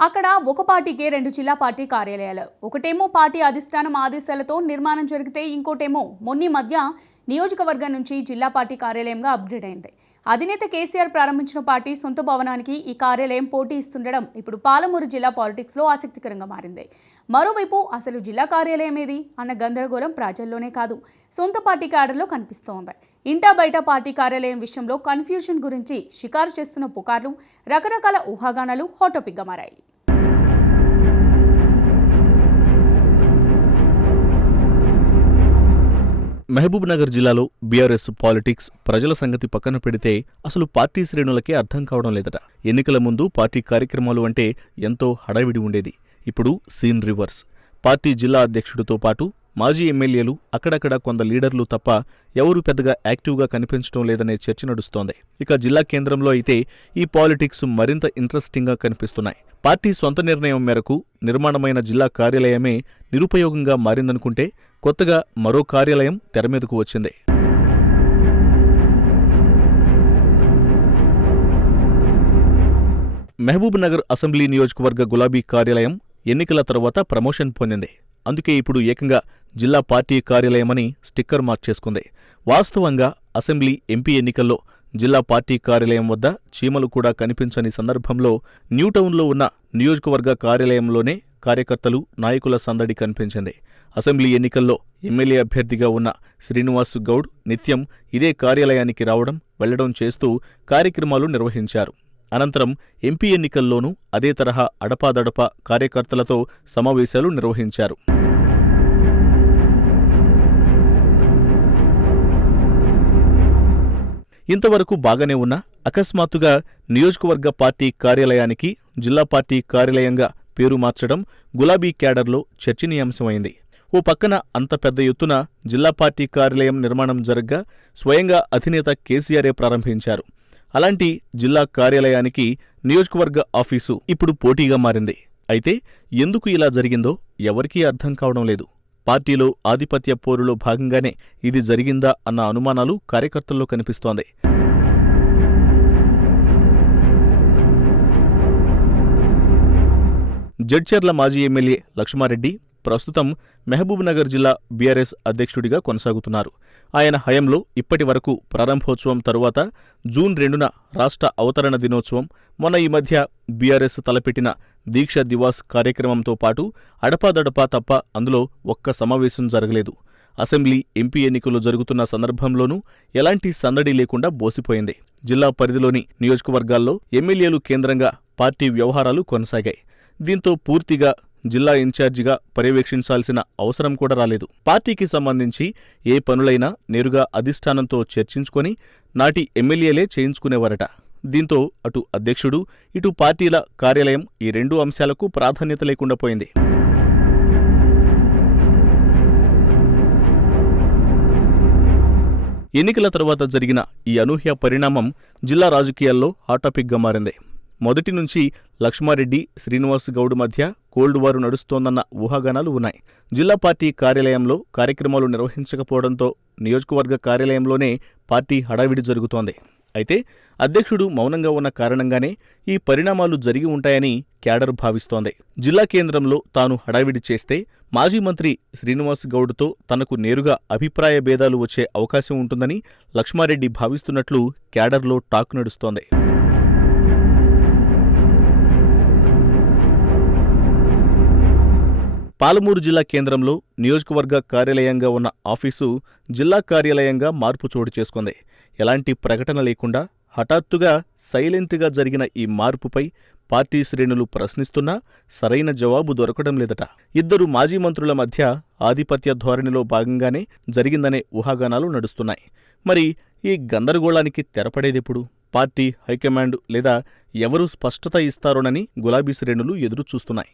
అక్కడ ఒక పార్టీకే రెండు జిల్లా పార్టీ కార్యాలయాలు. ఒకటేమో పార్టీ అధిష్టానం ఆదేశాలతో నిర్మాణం జరిగితే ఇంకోటేమో మొన్న మధ్య నియోజకవర్గం నుంచి జిల్లా పార్టీ కార్యాలయంగా అప్గ్రేడ్ అయింది. అధినేత కేసీఆర్ ప్రారంభించిన పార్టీ సొంత భవనానికి ఈ కార్యాలయం పోటీ ఇస్తుండడం ఇప్పుడు పాలమూరు జిల్లా పాలిటిక్స్లో ఆసక్తికరంగా మారింది. మరోవైపు అసలు జిల్లా కార్యాలయం ఏది అన్న గందరగోళం ప్రజల్లోనే కాదు, సొంత పార్టీ క్యాడర్లో కనిపిస్తోంది. ఇంటా బయట పార్టీ కార్యాలయం విషయంలో కన్ఫ్యూజన్ గురించి షికారు చేస్తున్న పుకార్లు, రకరకాల ఊహాగానాలు హాట్ టాపిక్గా మారాయి. మహబూబ్ నగర్ జిల్లాలో బీఆర్ఎస్ పాలిటిక్స్ ప్రజల సంగతి పక్కన పెడితే అసలు పార్టీ శ్రేణులకే అర్థం కావడం లేదట. ఎన్నికల ముందు పార్టీ కార్యక్రమాలు అంటే ఎంతో హడావిడి ఉండేది. ఇప్పుడు సీన్ రివర్స్. పార్టీ జిల్లా అధ్యక్షుడితో పాటు మాజీ ఎమ్మెల్యేలు, అక్కడక్కడ కొంత లీడర్లు తప్ప ఎవరూ పెద్దగా యాక్టివ్గా కనిపించడం లేదనే చర్చ నడుస్తోంది. ఇక జిల్లా కేంద్రంలో అయితే ఈ పాలిటిక్స్ మరింత ఇంట్రెస్టింగ్గా కనిపిస్తున్నాయి. పార్టీ సొంత నిర్ణయం మేరకు నిర్మాణమైన జిల్లా కార్యాలయమే నిరుపయోగంగా మారిందనుకుంటే కొత్తగా మరో కార్యాలయం తెరమీదకు వచ్చింది. మహబూబ్ నగర్ అసెంబ్లీ నియోజకవర్గ గులాబీ కార్యాలయం ఎన్నికల తర్వాత ప్రమోషన్ పొందింది. అందుకే ఇప్పుడు ఏకంగా జిల్లా పార్టీ కార్యాలయమని స్టిక్కర్ మార్చేసుకుంది. వాస్తవంగా అసెంబ్లీ, ఎంపీ ఎన్నికల్లో జిల్లా పార్టీ కార్యాలయం వద్ద చీమలు కూడా కనిపించని సందర్భంలో న్యూటౌన్లో ఉన్న నియోజకవర్గ కార్యాలయంలోనే కార్యకర్తలు, నాయకుల సందడి కనిపించింది. అసెంబ్లీ ఎన్నికల్లో ఎమ్మెల్యే అభ్యర్థిగా ఉన్న శ్రీనివాస్ గౌడ్ నిత్యం ఇదే కార్యాలయానికి రావడం, వెళ్లడం చేస్తూ కార్యక్రమాలు నిర్వహించారు. అనంతరం ఎంపీ ఎన్నికల్లోనూ అదే తరహా అడపాదడపా కార్యకర్తలతో సమావేశాలు నిర్వహించారు. ఇంతవరకు బాగానే ఉన్నా అకస్మాత్తుగా నియోజకవర్గ పార్టీ కార్యాలయానికి జిల్లా పార్టీ కార్యాలయంగా పేరు మార్చడం గులాబీ క్యాడర్లో చర్చనీయాంశమైంది. ఓ పక్కన అంత పెద్ద ఎత్తున జిల్లా పార్టీ కార్యాలయం నిర్మాణం జరగ్గా స్వయంగా అధినేత కేసీఆరే ప్రారంభించారు. అలాంటి జిల్లా కార్యాలయానికి నియోజకవర్గ ఆఫీసు ఇప్పుడు పోటీగా మారింది. అయితే ఎందుకు ఇలా జరిగిందో ఎవరికీ అర్థం కావడం లేదు. పార్టీలో ఆధిపత్య పోరులో భాగంగానే ఇది జరిగిందా అన్న అనుమానాలు కార్యకర్తల్లో కనిపిస్తోంది. జడ్చర్ల మాజీ ఎమ్మెల్యే లక్ష్మారెడ్డి ప్రస్తుతం మహబూబ్ నగర్ జిల్లా బీఆర్ఎస్ అధ్యక్షుడిగా కొనసాగుతున్నారు. ఆయన హయంలో ఇప్పటి వరకు ప్రారంభోత్సవం తరువాత జూన్ 2న రాష్ట్ర అవతరణ దినోత్సవం, మొన్న ఈ మధ్య బీఆర్ఎస్ తలపెట్టిన దీక్ష దివాస్ కార్యక్రమంతో పాటు అడపాదడపా తప్ప అందులో ఒక్క సమావేశం జరగలేదు. అసెంబ్లీ, ఎంపీ ఎన్నికలు జరుగుతున్న సందర్భంలోనూ ఎలాంటి సందడి లేకుండా బోసిపోయింది. జిల్లా పరిధిలోని నియోజకవర్గాల్లో ఎమ్మెల్యేలు కేంద్రంగా పార్టీ వ్యవహారాలు కొనసాగాయి. దీంతో పూర్తిగా జిల్లా ఇన్ఛార్జిగా పర్యవేక్షించాల్సిన అవసరం కూడా రాలేదు. పార్టీకి సంబంధించి ఏ పనులైనా నేరుగా అధిష్టానంతో చర్చించుకొని నాటి ఎమ్మెల్యేలే చేయించుకునేవారట. దీంతో అటు అధ్యక్షుడు, ఇటు పార్టీల కార్యాలయం ఈ రెండు అంశాలకు ప్రాధాన్యత లేకుండా పోయింది. ఎన్నికల తర్వాత జరిగిన ఈ అనూహ్య పరిణామం జిల్లా రాజకీయాల్లో హాట్ టాపిక్గా మారింది. మొదటి నుంచి లక్ష్మారెడ్డి, శ్రీనివాస్ గౌడ్ మధ్య కోల్డ్ వారు నడుస్తోందన్న ఊహాగానాలు ఉన్నాయి. జిల్లా పార్టీ కార్యాలయంలో కార్యక్రమాలు నిర్వహించకపోవడంతో నియోజకవర్గ కార్యాలయంలోనే పార్టీ హడావిడి జరుగుతోంది. అయితే అధ్యక్షుడు మౌనంగా ఉన్న కారణంగానే ఈ పరిణామాలు జరిగి ఉంటాయని క్యాడర్ భావిస్తోంది. జిల్లా కేంద్రంలో తాను హడావిడి చేస్తే మాజీ మంత్రి శ్రీనివాస్ గౌడ్తో తనకు నేరుగా అభిప్రాయ భేదాలు వచ్చే అవకాశం ఉంటుందని లక్ష్మారెడ్డి భావిస్తున్నట్లు క్యాడర్లో టాక్ నడుస్తోంది. పాలమూరు జిల్లా కేంద్రంలో నియోజకవర్గ కార్యాలయంగా ఉన్న ఆఫీసు జిల్లా కార్యాలయంగా మార్పు చోటు చేసుకుంది. ఎలాంటి ప్రకటన లేకుండా హఠాత్తుగా సైలెంట్గా జరిగిన ఈ మార్పుపై పార్టీ శ్రేణులు ప్రశ్నిస్తున్నా సరైన జవాబు దొరకడం లేదట. ఇద్దరు మాజీ మంత్రుల మధ్య ఆధిపత్య ధోరణిలో భాగంగానే జరిగిందనే ఊహాగానాలు నడుస్తున్నాయి. మరి ఈ గందరగోళానికి తెరపడేదెప్పుడు? పార్టీ హైకమాండ్ లేదా ఎవరు స్పష్టత ఇస్తారోనని గులాబీ శ్రేణులు ఎదురుచూస్తున్నాయి.